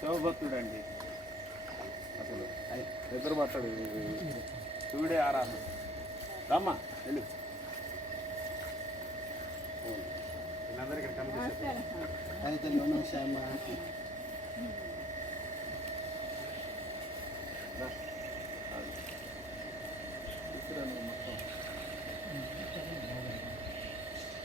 శివభక్తుడండి. అసలు నిద్ర పట్టాడు శివుడే ఆరాధన. రమ్మా వెళ్ళు. వీళ్ళందరూ ఇక్కడ కనిపిస్తారు.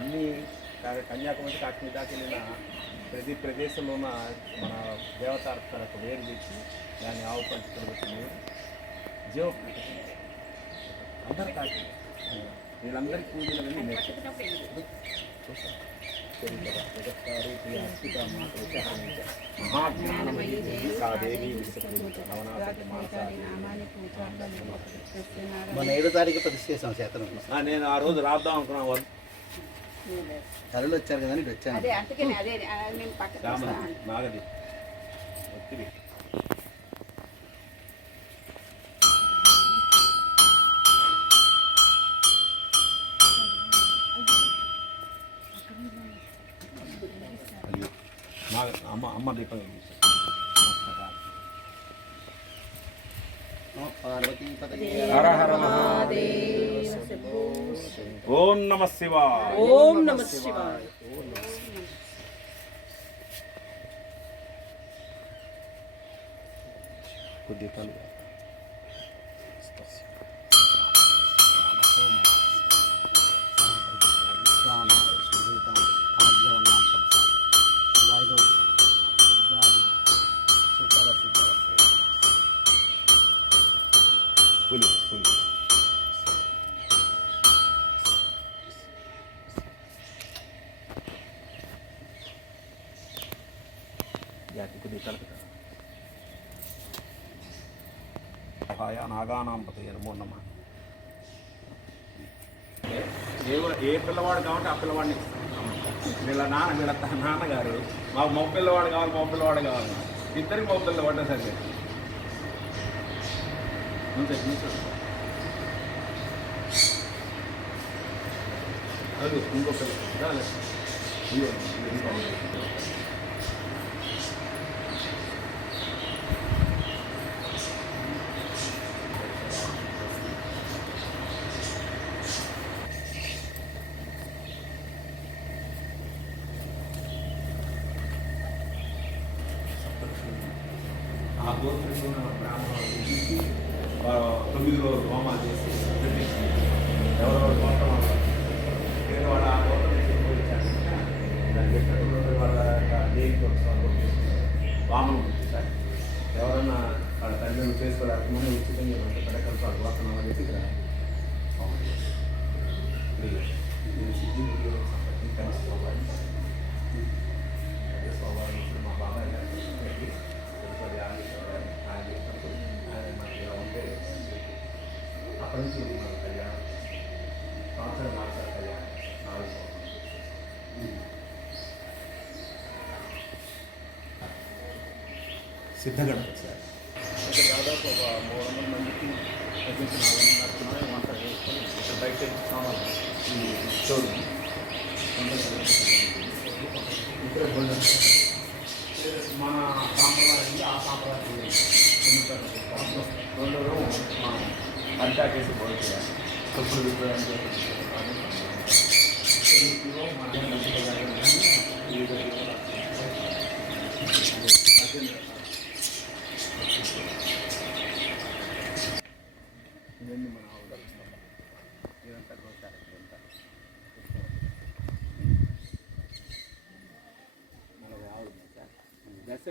అన్ని కన్యాకుమారి కాశ్మీర్ దాకా వెళ్ళిన ప్రతి ప్రదేశంలో ఉన్న మన దేవతార్థాలకు వేరు తెచ్చి దాన్ని ఆవు పంచుకొని పెట్టి నీరు జీవ అందరు కాకి వీళ్ళందరి పూజలు. మన ఏడో తారీఖు ప్రతిష్ఠ చేసాం చేతనం ఆ, నేను ఆ రోజు రాద్దాం అనుకున్నాను. తరలు వచ్చారు కదా ఇటు వచ్చాను అదే అందుకని అదే మేము పక్కన ఒత్తిడి. అమ్మ అమ్మ దీపం. పార్వతీ హర హర ఓం నమ శివాయ ఓం నమ శివాయ దీపాలు ప్రాణాం నాగానాం పతయ ఏ ఏ పిల్లవాడు కావాలంటే ఆ పిల్లవాడిని వీళ్ళ నాన్న వీళ్ళ నాన్నగారు మాకు మగ పిల్లవాడు కావాలి మా పిల్లవాడు కావాలి. ఇద్దరికి మా పిల్లవాడే సరే. నుంచో ఇంకో పిల్ల. ఇంకో. ఆ గోత్రంలో ఉన్న బ్రాహ్మణులు పిలిచి, వారు తొమ్మిది రోజులు హోమాలు చేసి పెట్టించి ఎవరెవరు గోత్రం వాళ్ళు నేను వాళ్ళ ఆ గోత్రం తీసుకొచ్చాను దాన్ని పెట్టినప్పుడు వాళ్ళ దేవికి ఒకసారి వామనం పుట్టిస్తారు ఎవరన్నా వాళ్ళ తల్లిదండ్రులు చేసుకోలేకపోతే ఉచితంగా ఇవ్వండి పెడకలతో ఆ అని చెప్పి ఇక్కడ మా బాబాయ్ ఆయన ఆయన మనకి ఇలా ఉంటే అప్పటి నుంచి మన కళ్యాణం. సంవత్సరం మార్చాలి కళ్యాణం నాలుగు సంవత్సరం. సిద్ధంగా సార్ దాదాపు ఒక మూడు వందల మందికి తగ్గించి నాలుగు వందల వంట వేసుకొని బయట సామాన్లు ఈ స్టోర్ మన సాంప్రదాయం ఆ సాంప్రదాయం రెండో మనం పంచాకేసి భోజనం చేయాలి తప్పుడు విప్లవానికి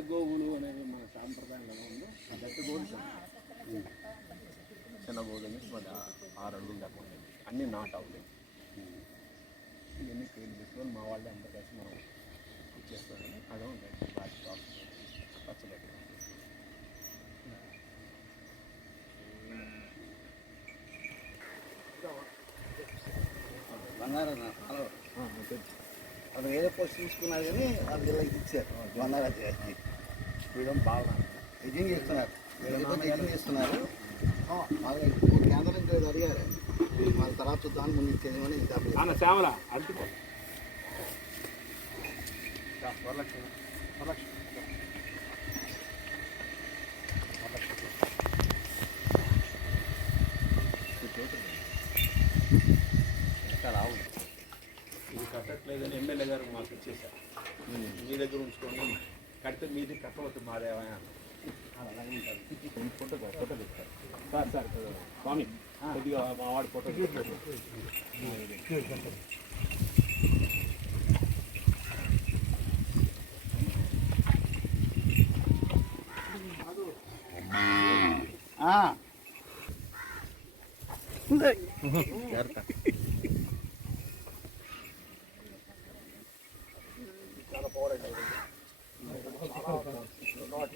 గోవులు అనేది మన సాంప్రదాయంలో ఉందో ఆ దశ గోవులు చిన్న- గోవులు మన ఆరు అడుగులు దాకా ఉండేది అన్నీ నాట్ అవుతాయి ఇవన్నీ క్లీన్ పెట్టుకొని మా వాళ్ళే అందరూ కలిసి మనం ఇచ్చేస్తామని అదే ఉందండి వాటి టాప్ పచ్చగడ్డి బంగారం హలో వాళ్ళు వేరే పోస్ట్ తీసుకున్నారు కానీ వాళ్ళు ఇలా ఇచ్చారు. బంగారం చేసి వీళ్ళం బాగా ఎజింగ్ చేస్తున్నారు. ఎజింగ్ చేస్తున్నారు. వాళ్ళు కేంద్రం నుంచి అడిగారు. వాళ్ళ తర్వాత చూద్దామని ముందు ఇచ్చేది అని ఇంకా అన్న శ్యామల అల్టిపో వరలక్ష్మి వరలక్ష్మి ఇది కట్టట్లేదని ఎమ్మెల్యే గారు మాకు ఇచ్చేసారు మీ దగ్గర ఉంచుకోండి కడితే మీది కట్టవద్దు మాదేవా ఫోటో ఫోటో తీస్తారు సార్ సార్ స్వామి కొద్దిగా మా వాడు ఫోటో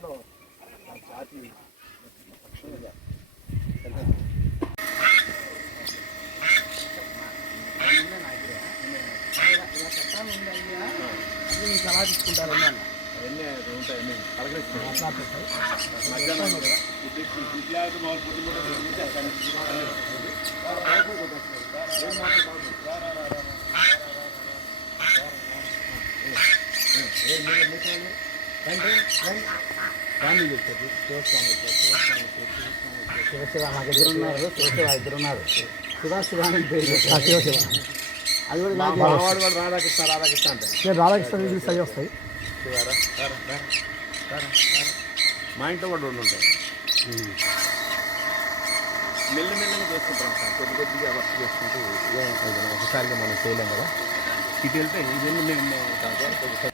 తీస్తారు సలహా తీసుకుంటారు అన్న అవన్నీ ఉంటాయి అన్నీ పలకరిస్తాయి మధ్యాహ్నం కదా ఇది ఇట్లా అయితే మాకు పొద్దు పొద్దు ఇద్దరు ఉన్నారు శివశివ ఇద్దరు ఉన్నారు శివ శివ అని అది కూడా నాకు మావాడు కూడా రాధాకృష్ణ రాధాకృష్ణ అంటారు నేను రాధాకృష్ణ వస్తాయి మా ఇంట్లో కూడా రెండు ఉంటాయి మెల్లమెల్లగా చేసుకుంటాం సార్ కొద్ది కొద్దిగా వర్క్ చేసుకుంటూ ఏం ఒకసారిగా మనం చేయలేం కదా ఇటు వెళ్తే ఇవన్నీ మేము మేము కాదు, కొద్దిగా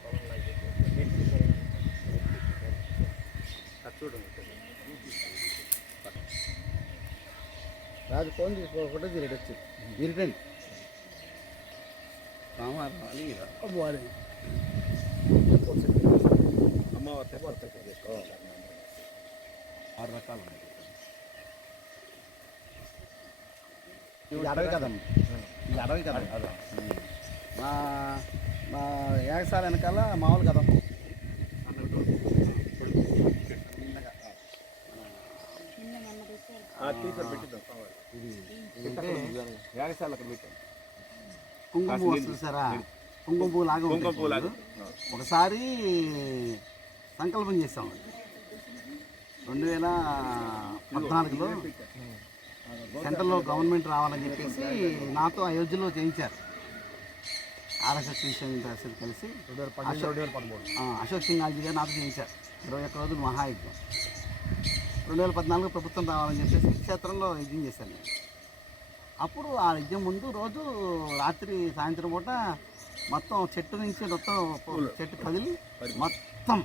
అది చూడండి రాజు ఫోన్ తీసుకోకుండా తిరిగి వచ్చింది వచ్చి తీరటండి సోమవారం అమ్మవారి ఆరు రకాలు ఉన్నాయి ఇది అడవి కదమ్మ ఇది అడవి కదా మా మా ఏకసారి వెనకాల మామూలు కదమ్మ అక్కడ పెట్టాం కుంకుమ పువ్వు వస్తుంది సారా? కుంకుమ పువ్వు లాగా కుంకుమ పువ్వు లాగా. ఒకసారి సంకల్పం చేసాం రెండు వేల పద్నాలుగులో సెంట్రల్లో గవర్నమెంట్ రావాలని చెప్పేసి నాతో అయోధ్యలో చేయించారు. ఆర్ఎస్ఎస్ విషయం ఇంటర్ కలిసి అశోక్ సింగాల్జీ గారు నాతో చేయించారు. ఇరవై ఒక్క రోజులు మహాయజ్ఞం. రెండు వేల పద్నాలుగు ప్రభుత్వం రావాలని చెప్పేసి క్షేత్రంలో యజ్ఞం చేశాను నేను. అప్పుడు ఆ యజ్ఞం ముందు రోజు రాత్రి సాయంత్రం పూట మొత్తం చెట్టు నుంచి మొత్తం చెట్టు కదిలి మొత్తం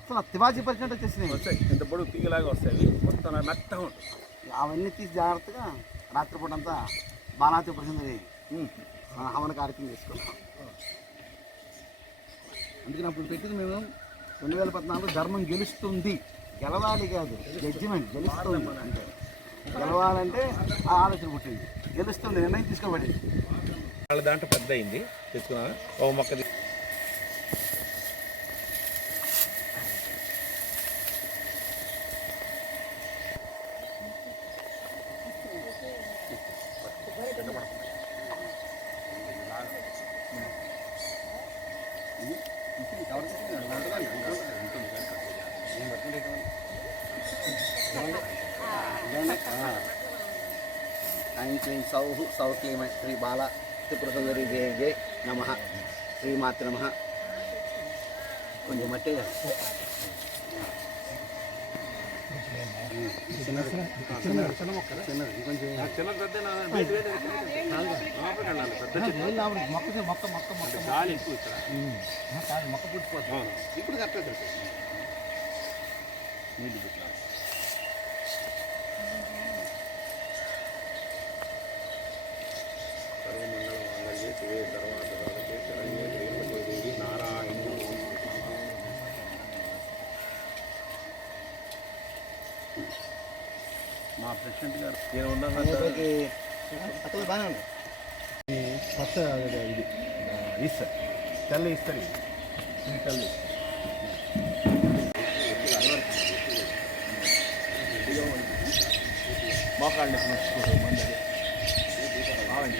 అసలు తివాజీ పరిచినట్టు వచ్చేసినాయి. వస్తాయి. ఇంత పొడుగు తీగలాగా వస్తాయి. మొత్తం మెత్తగా అవన్నీ తీసి జాగ్రత్తగా రాత్రిపూట అంతా బాలాతి ప్రసింది హవన కార్యక్రమం చేసుకున్నాం అందుకని అప్పుడు పెట్టింది మేము రెండు వేల పద్నాలుగు ధర్మం గెలుస్తుంది. గెలవాలి కాదు. జడ్జిమెంట్ గెలుస్తుంది. అంటే గెలవాలంటే ఆ ఆలోచన పుట్టింది. గెలుస్తుంది నిర్ణయం తీసుకోబడింది. వాళ్ళ దాంట్లో పెద్ద అయింది తెచ్చుకున్నా ఓ మొక్క తీ- ఐం క్లీం సౌహ్ సౌ క్లీం శ్రీ బాల త్రిపుర సుందరి దేవిగే నమ. శ్రీమాతృ నమ. కొంచెం మట్టే చిన్నది. చిన్నది చిన్న మొక్క చిన్నది కొంచెం ఆ చిన్న పెద్ద నా- బయట వేరే లోపలికి వెళ్ళాలి. పెద్ద చెట్టు. మొక్క మొక్క మొక్క మొక్క గాలి ఎక్కువ ఇక్కడ కాదు మొక్క పుట్టిపోతుంది అవును. ఇప్పుడు కరెక్ట్గా సరిపోతుంది నీళ్ళు పెట్టాలి తర్వాత నారాయణ మా ప్రెసిడెంట్ గారు నేను ఉన్నాను బాగానే ఉంది. ఇది ఇస్తారు తెల్ల ఇస్తారు ఇది. తెల్ల మోకాళ్ళు మంది దాని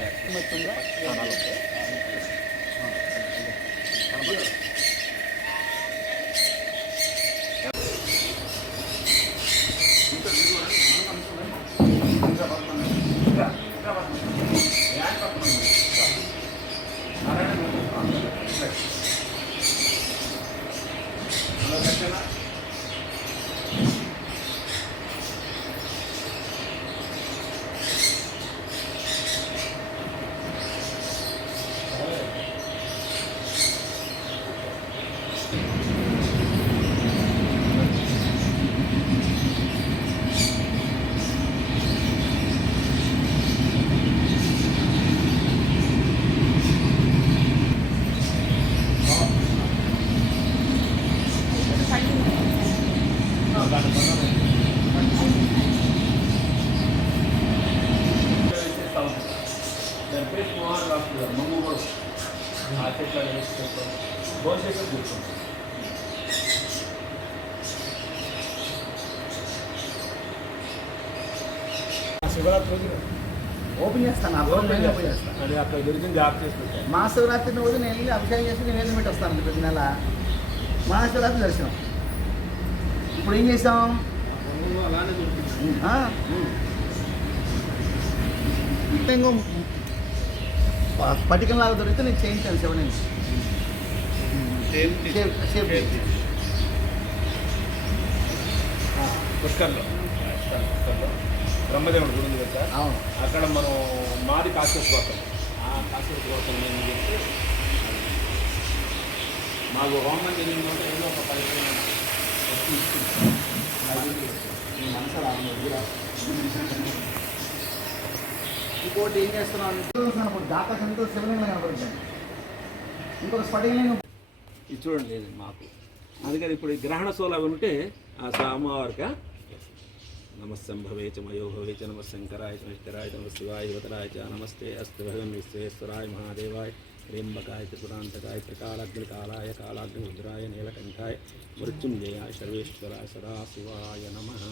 పేరు మోహన్ రాష్ట్ర గారు మంగు కూడా ఆ చెట్లు వేసుకుంటాం భోజనం కూర్చుంటాం శివరాత్రి రోజు ఓపెన్ చేస్తాను ఆ రోజు నేను ఓపెన్ చేస్తాను అది అక్కడ దొరికింది ఆఫ్ చేసి పెట్టాను మా శివరాత్రి రోజు నేను వెళ్ళి అభిషేకం చేసి నివేదన పెట్టి వస్తాను ప్రతి నెల? మహాశివరాత్రి దర్శనం. ఇప్పుడు ఏం చేసాం? అలానే దొరికింది? ఇంకో పటికలాగా దొరికితే నేను చేయించాను శివని. పుష్కర్లో. బ్రహ్మదేవుడు గుడి ఉంది కదా అవును. అక్కడ మనం మాది గోత్రం ఆ కాసేపు గోత్రం నేను చెప్తే మాకు హోమం జరిగిందంటే ఏదో ఒక పదిహేను వచ్చి ఇచ్చింది మనసు. ఇంకోటి ఏం చేస్తున్నాం అంటే దాకా సంతో శివలింగం కనబడుతుంది ఇంకొక స్ఫటికలింగం ఇది చూడండి మాకు అందుకని ఇప్పుడు గ్రహణ సోల అవి ఉంటే ఆ అమ్మవారికి नमस्संभवे च मयो भवे च नमस्शंकराय चमश्कराय नमस्शिवाय वतराय च नमस्ते अस्त भगवन् विश्वेश्वराय महादेवाय त्र्यंबकाय त्रिपुरांतकाय त्रिकालाग्निकालाय कालाग्निमुद्राय नीलकंठाय मृत्युंजयाय सर्वेश्वराय सदाशिवाय नमः।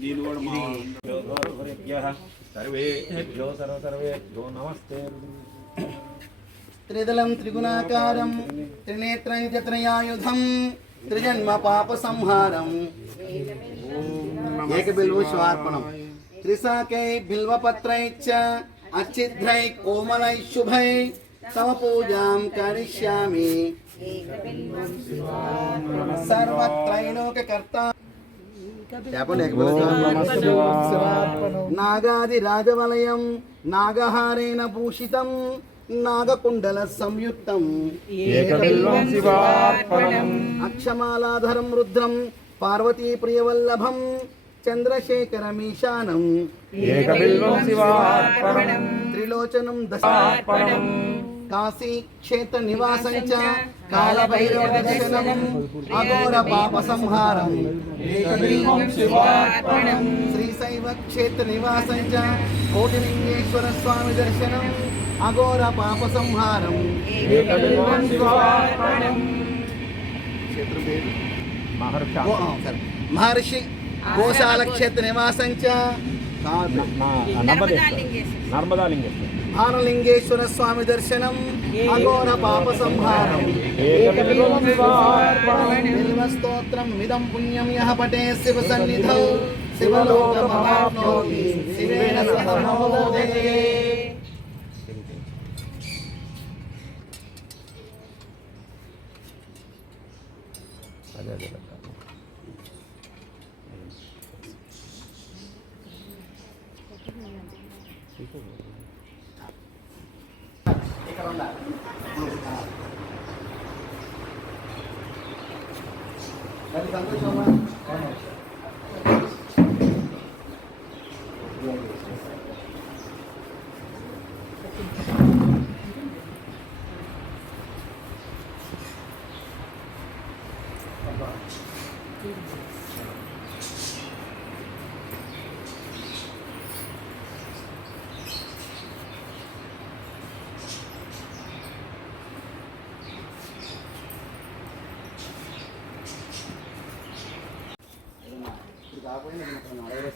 देवाय नमः नमस्ते। త్రిదలం త్రిగుణాకారం త్రినేత్రం చ త్రయాయుధం త్రిజన్మ పాప సంహారం. ఏకబిల్వ శివార్పణం త్రిశాకై బిల్వపత్రై చ అచ్చిద్రై కోమలై శుభై తమ పూజాం కరిష్యామి. సర్వత్రైలోకకర్త చెప్పండి నాగాది రాజవలయం నాగహారేణ భూషితం. నాగకుండల సంయుక్తం. అక్షమాలాధరం రుద్రం పార్వతీ ప్రియవల్లభం చంద్రశేఖరమీశానం. ఏకబిల్వం శివార్పణం. త్రిలోచనం దశ కాశీ క్షేత్ర నివాసం చ కాలభైరవ దర్శనం అఘోర పాప సంహారం శ్రీశైవ క్షేత్ర నివాసం చ కోటిలింగేశ్వర స్వామి దర్శనం. అఘోర పాప సంహారం. మహర్షి గోశాల క్షేత్ర నివాసం చ. కాదు. నర్మదా నర్మదా లింగేశ్వర భారలింగేశ్వర స్వామి దర్శనం అఘోర పాప సంహారం. స్తోత్రం మిదం పుణ్యం యః పటే శివ సన్నిధౌ. శివలోకమవాప్నోతి. శివేన సహ మహోదయే. కాకుండా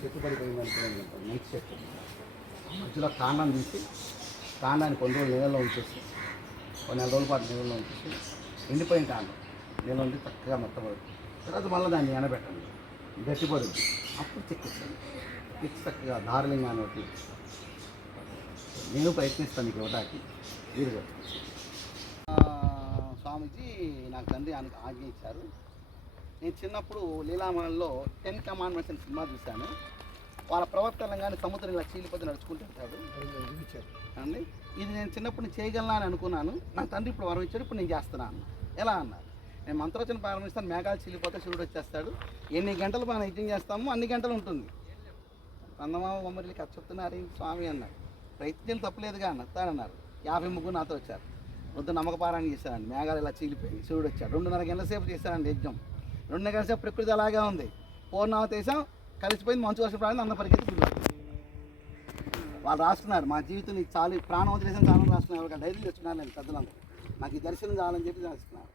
చెట్టు పడిపోయింది అనుకోండి మంచి చెట్టు మధ్యలో కాండం తీసి కాండాన్ని కొన్ని రోజులు నీళ్ళలో ఉంచేసి కొన్ని నెల రోజుల పాటు నీళ్ళలో ఉంచేసి ఎండిపోయిన కాండం. నీళ్ళు ఉండి చక్కగా మెత్తబడుతుంది తర్వాత మళ్ళీ దాన్ని ఎనబెట్టండి. గట్టిపడుద్ది అప్పుడు చెక్కిస్తాను చెక్కి చక్కగా దారులింగాన్ని ఒకటి నేను ప్రయత్నిస్తాను మీకు ఇవ్వడానికి. వీరు స్వామీజీ నాకు తండ్రి ఆజ్ఞ ఆజ్ఞ ఇచ్చారు. నేను చిన్నప్పుడు లీలామణంలో టెన్ కమాండ్మెంట్స్ అనే సినిమా చూశాను. వాళ్ళ ప్రవర్తన కానీ సముద్రం ఇలా చీలిపోతే నడుచుకుంటుంటాడు అండి? ఇది నేను చిన్నప్పుడు చేయగలనా అని అనుకున్నాను. నా తండ్రి ఇప్పుడు వరం ఇచ్చాడు ఇప్పుడు నేను చేస్తున్నాను. ఎలా అన్నారు? నేను మంత్రోచన ప్రారంభిస్తాను మేఘాలు చీలిపోతే శివుడు వచ్చేస్తాడు. ఎన్ని గంటలు మనం యజ్ఞం చేస్తాము అన్ని గంటలు ఉంటుంది. కందమామ బొమ్మరిని కచ్చుతున్నారు స్వామి అన్నాడు ప్రయత్నం తప్పలేదుగా అన్నారు. యాభై ముగ్గురు నాతో వచ్చారు. వద్దు నమ్మకపారాయణ చేశారండి. మేఘాలు ఇలా చీలిపోయి శివుడు వచ్చాడు. రెండున్నర గంటల సేపు చేశారండి యజ్ఞం. రెండున్నర గంటల సేపు ప్రకృతి అలాగే ఉంది. పూర్ణావతి వేసాం. కలిసిపోయింది మంచు వర్షం ప్రాణం అందరం పరిగెత్తి వాళ్ళు రాస్తున్నారు మా జీవితం నీకు చాలు ప్రాణం వదిలేసిన చాలు రాస్తున్నారు. ఒక డైరీ తెచ్చుకున్నారు నేను పెద్దలందరూ. నాకు ఈ దర్శనం కావాలని చెప్పి రాస్తున్నారు.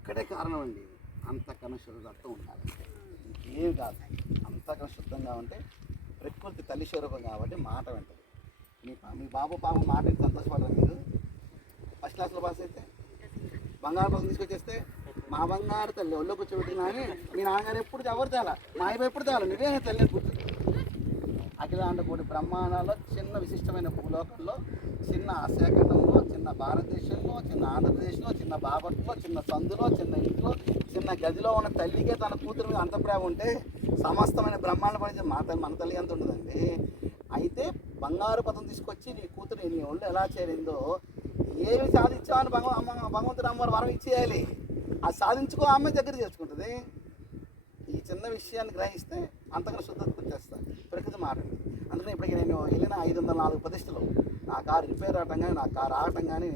ఇక్కడే కారణం అండి అంతకన్నా శుద్ధత్వం ఉండాలి. ఇంకేం కాదు. అంతకన్నా శుద్ధంగా ఉంటే ప్రకృతి తల్లి స్వరూపం కాబట్టి మాట వెంటది. మీ మీ బాబు పాప మాట సంతోషపడరు మీరు? ఫస్ట్ క్లాస్లో పాస్ అయితే? బంగారు కోసం తీసుకొచ్చేస్తే? మా బంగారు తల్లి ఒళ్ళో కూర్చోబెట్టినా అని మీ నాన్నగారు ఎప్పుడు ఎవరు తేలా? మా అయ్య ఎప్పుడు తేలా? నువ్వే తల్లి గుర్తు. అఖిలాండ కోటి బ్రహ్మాండాల్లో చిన్న విశిష్టమైన భూలోకంలో చిన్న అశాఖండంలో చిన్న భారతదేశంలో చిన్న ఆంధ్రప్రదేశ్లో చిన్న బాపట్లో చిన్న సందులో చిన్న ఇంట్లో చిన్న గదిలో ఉన్న తల్లికే తన కూతురు మీద అంత ప్రేమ ఉంటే సమస్తమైన బ్రహ్మాండ పనిచే మా తల్లి మన తల్లి ఎంత ఉండదండి అయితే బంగారు పదం తీసుకొచ్చి నీ కూతురు నీ ఒళ్ళు ఎలా చేరిందో ఏమి సాధించావని భగవ అమ్మ భగవంతుడు అమ్మవారు వరం ఇచ్చేయాలి. అది సాధించుకో ఆమె దగ్గర చేసుకుంటుంది. ఈ చిన్న విషయాన్ని గ్రహిస్తే అంతకన్నా శుద్ధత్వం చేస్తాను ప్రకృతి మారండి అందుకని ఇప్పటికి నేను వెళ్ళిన ఐదు వందల నాలుగు ప్రతిష్టలు నా కారు రిపేర్ అవటం కానీ నా కారు ఆగటం కానీ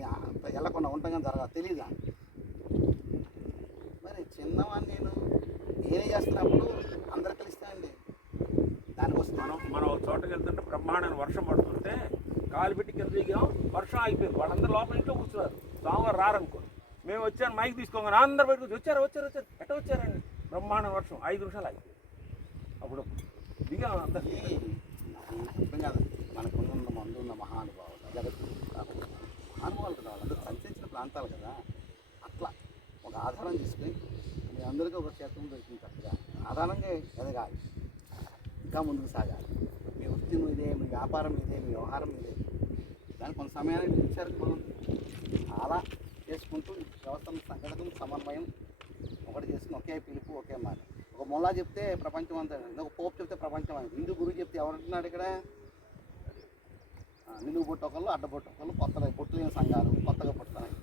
వెళ్ళకుండా ఉండటం కానీ జరగదు తెలియదు మరి చిన్నవాడిని నేను నేనే చేస్తున్నప్పుడు అందరు కలిస్తానండి దానికోసం మనం మనం ఒక చోటకి వెళ్తుంటే బ్రహ్మాండమైన వర్షం పడుతుంటే కాలు పెట్టి కింద దిగాం వర్షం ఆగిపోయింది. వాళ్ళందరూ లోపల ఇంట్లో కూర్చున్నారు. స్వామివారు రారనుకో. మేము వచ్చాను మైక్ తీసుకోగానే అందరు బయటకు వచ్చి, వచ్చారు వచ్చారు వచ్చారు? ఎట్ట వచ్చారండి? బ్రహ్మాండ వర్షం ఐదు నిమిషాలు ఆగిపోయింది అప్పుడు దిగా అందరు అర్థం కాదు మనకున్న మందు ఉన్న మహానుభావులు జగత్తు మహానుభావులు కదా వాళ్ళందరూ సంచరించిన ప్రాంతాలు కదా. అట్లా ఒక ఆధారం తీసుకుని మీ అందరికీ ఒక క్షేత్రం దొరికింది తప్పగా ఆధారంగా ఎదగాలి ఇంకా ముందుకు సాగాలి. మీ వృత్తి ఇదే మీ వ్యాపారం ఇదే మీ వ్యవహారం ఇదే. దానికి కొంత సమయానికి ఇచ్చారు అలా చేసుకుంటూ వ్యవస్థను సంఘటన సమన్వయం ఒకటి చేసుకుని ఒకే పిలుపు ఒకే మాట. ఒక మొల్లా చెప్తే ప్రపంచం అంతా ఒక పోపు చెప్తే ప్రపంచం అంతా హిందూ గురువు చెప్తే ఎవరంటున్నాడు ఇక్కడ? ఆ, నిలువు బొట్టొకళ్ళు అడ్డ కొత్తగా బొట్టు లేని సంఘాలు కొత్తగా పుట్టుతున్నాయి